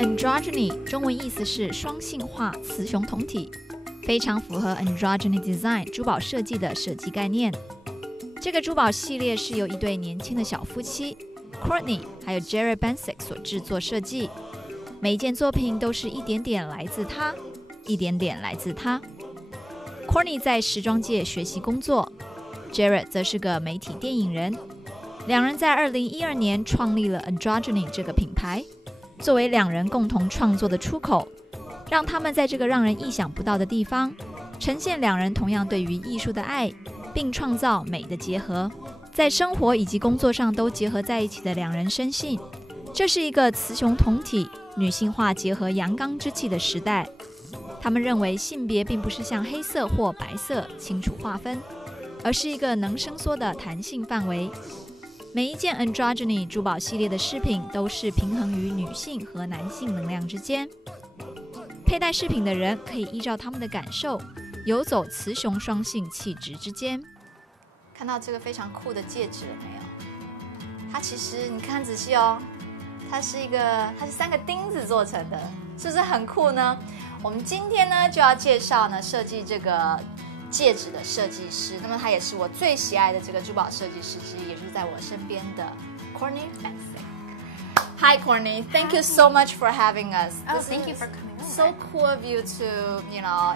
Androgyny 中文意思是双性化、雌雄同体，非常符合 Androgyny Design 珠宝设计的设计概念。这个珠宝系列是由一对年轻的小夫妻 Courtney 还有 Jared Bensick 所制作设计，每一件作品都是一点点来自他，一点点来自他。Courtney 在时装界学习工作 ，Jared 则是个媒体电影人。两人在2012年创立了 Androgyny 这个品牌。作为两人共同创作的出口，让他们在这个让人意想不到的地方，呈现两人同样对于艺术的爱，并创造美的结合，在生活以及工作上都结合在一起的两人深信，这是一个雌雄同体、女性化结合阳刚之气的时代。他们认为性别并不是像黑色或白色清楚划分，而是一个能伸缩的弹性范围。每一件 Androgyny 珠宝系列的饰品都是平衡于女性和男性能量之间。佩戴饰品的人可以依照他们的感受，游走雌雄双性气质之间。看到这个非常酷的戒指了没有？它其实你看仔细哦，它是3个钉子做成的，是不是很酷呢？我们今天呢就要介绍呢设计这个戒指的设计师，那么他也是我最喜爱的这个珠宝设计师之一，也就是在我身边的 Courtney Bensick. Hi, Courtney. Thank you so much for having us. Oh, thank you for coming over. So cool of you to,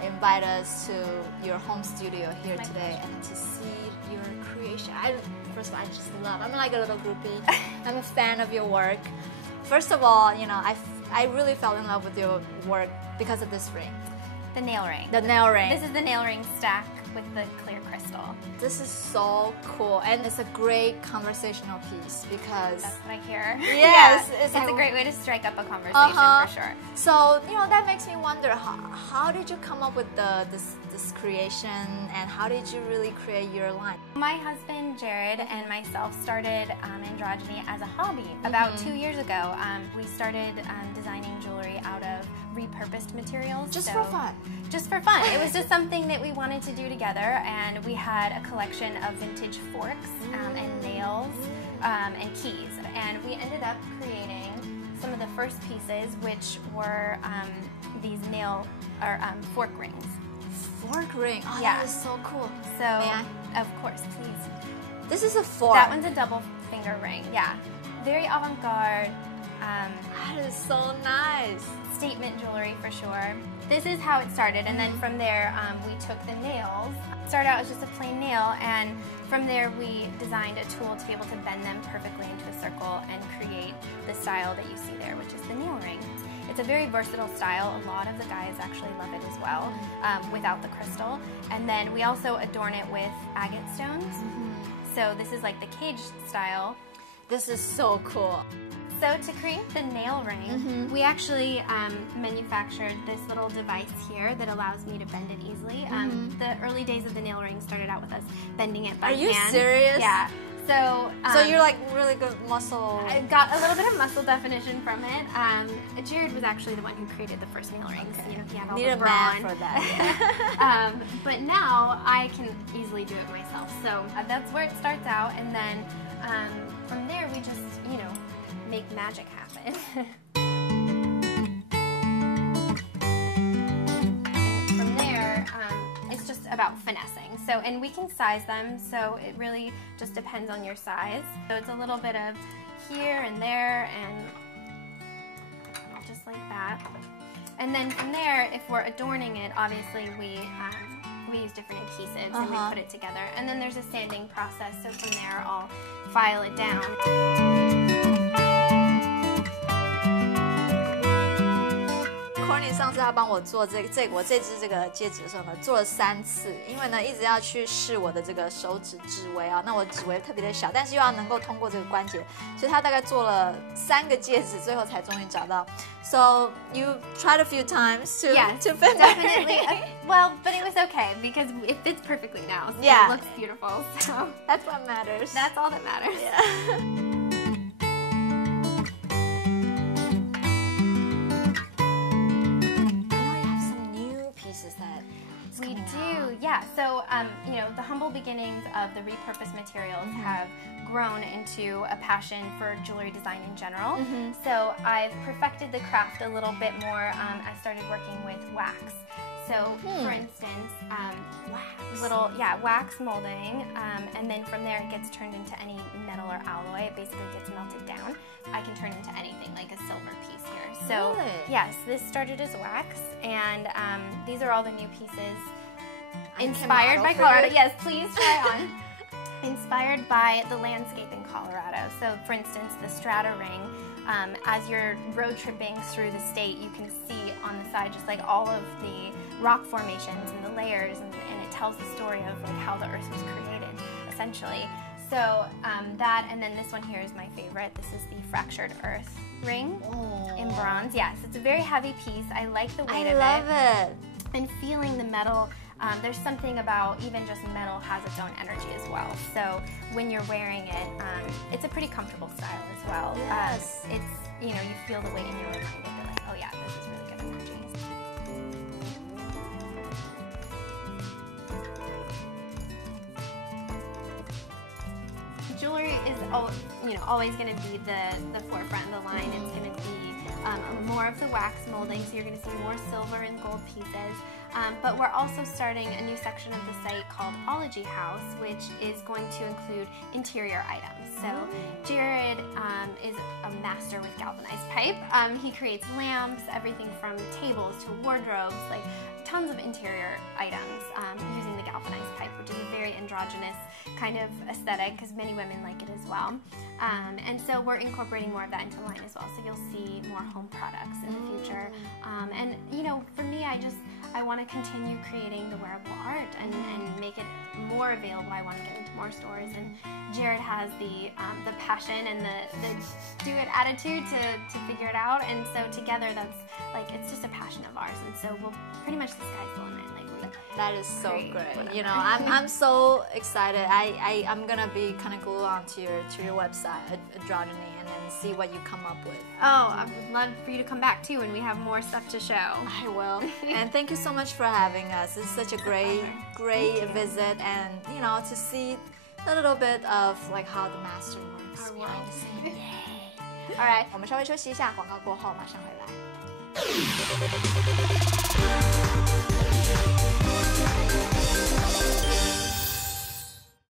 invite us to your home studio here today and to see your creation. First of all, I just love. I'm like a little groupie. I'm a fan of your work. First of all, I really fell in love with your work because of this ring. The nail ring. The nail ring. This is the nail ring stack with the clear crystal. This is so cool, and it's a great conversational piece because that's what I hear. Yes, yeah, it's a great way to strike up a conversation for sure. So that makes me wonder how did you come up with this creation, and how did you really create your line? My husband Jared and myself started Androgyny as a hobby about 2 years ago. We started designing jewelry out of repurposed materials. Just for fun. Just for fun. It was just something that we wanted to do together, and we had a collection of vintage forks and nails and keys, and we ended up creating some of the first pieces, which were these nail or fork rings. Fork ring. Oh, yeah. That is so cool. So, may I? Of course, please. This is a fork. That one's a double finger ring. Yeah, very avant-garde. That is so nice. Statement jewelry for sure. This is how it started, and then from there we took the nails. It started out as just a plain nail, and from there we designed a tool to be able to bend them perfectly into a circle and create the style that you see there, which is the nail ring. It's a very versatile style. A lot of the guys actually love it as well, without the crystal. And then we also adorn it with agate stones. So this is like the cage style. This is so cool. So to create the nail ring, we actually manufactured this little device here that allows me to bend it easily. The early days of the nail ring started out with us bending it by hand. Are you serious? Yeah. So you're like really good muscle. I got a little bit of muscle definition from it. Jared was actually the one who created the first nail rings. Okay. He had all Need the a brawn man for that. Yeah. But now I can easily do it myself. So that's where it starts out, and then from there we just make magic happen. From there, it's just about finessing. So, and we can size them, so it really just depends on your size. So it's a little bit of here and there, and just like that. And then from there, if we're adorning it, obviously we use different adhesives and we put it together. And then there's a sanding process, so from there I'll file it down. Johnny 上次他帮我做我这只这个戒指的时候呢，做了3次，因为呢一直要去试我的这个手指指围啊，那我指围特别的小，但是又要能够通过这个关节，所以他大概做了3个戒指，最后才终于找到。So you tried a few times to to fit definitely. Well, but it was okay because it fits perfectly now. So it looks beautiful. So that's what matters. That's all that matters. Yeah. We do, yeah. So, you know, the humble beginnings of the repurposed materials have grown into a passion for jewelry design in general. So I've perfected the craft a little bit more. I started working with wax. So, for instance, wax molding, and then from there it gets turned into any metal or alloy. It basically gets melted down. I can turn into anything, like a silver piece here. So, yes, this started as wax, and these are all the new pieces inspired by Colorado. Yes, please try on. Inspired by the landscape in Colorado. So, for instance, the Strata Ring. As you're road tripping through the state, you can see on the side just like all of the rock formations and the layers, and it tells the story of like how the Earth was created, essentially. So that, and then this one here is my favorite. This is the Fractured Earth ring in bronze. Yes, it's a very heavy piece. I like the weight of it. I love it. And feeling the metal. There's something about even just metal has its own energy as well. So when you're wearing it, it's a pretty comfortable style as well. Yes. It's, you know, you feel the weight and you're reminded that like, oh yeah, this is really good energy. Jewelry is, you know, always going to be the forefront of the line. It's going to be more of the wax molding, so you're going to see more silver and gold pieces. But we're also starting a new section of the site called Ology House, which is going to include interior items. So Jared is a master with galvanized pipe. He creates lamps, everything from tables to wardrobes, like tons of interior items using the galvanized pipe, which is a very androgynous kind of aesthetic because many women like it as well. And so we're incorporating more of that into the line as well. So you'll see more home products in the future. And you know, for me, I want to continue creating the wearable art and make it more available. I want to get into more stores, and Jared has the passion and the do-it attitude to figure it out, and so together that's like, it's just a passion of ours, and so we'll pretty much, the sky's the limit. That is so great. You know, I'm so excited. I'm gonna be kind of glued onto your website, Androgyny, and then see what you come up with. Oh, I would love for you to come back too when we have more stuff to show. I will. And thank you so much for having us. It's such a great visit, and you know, to see a little bit of like how the master works behind the scenes. Yay! All right, 我们稍微休息一下，广告过后马上回来。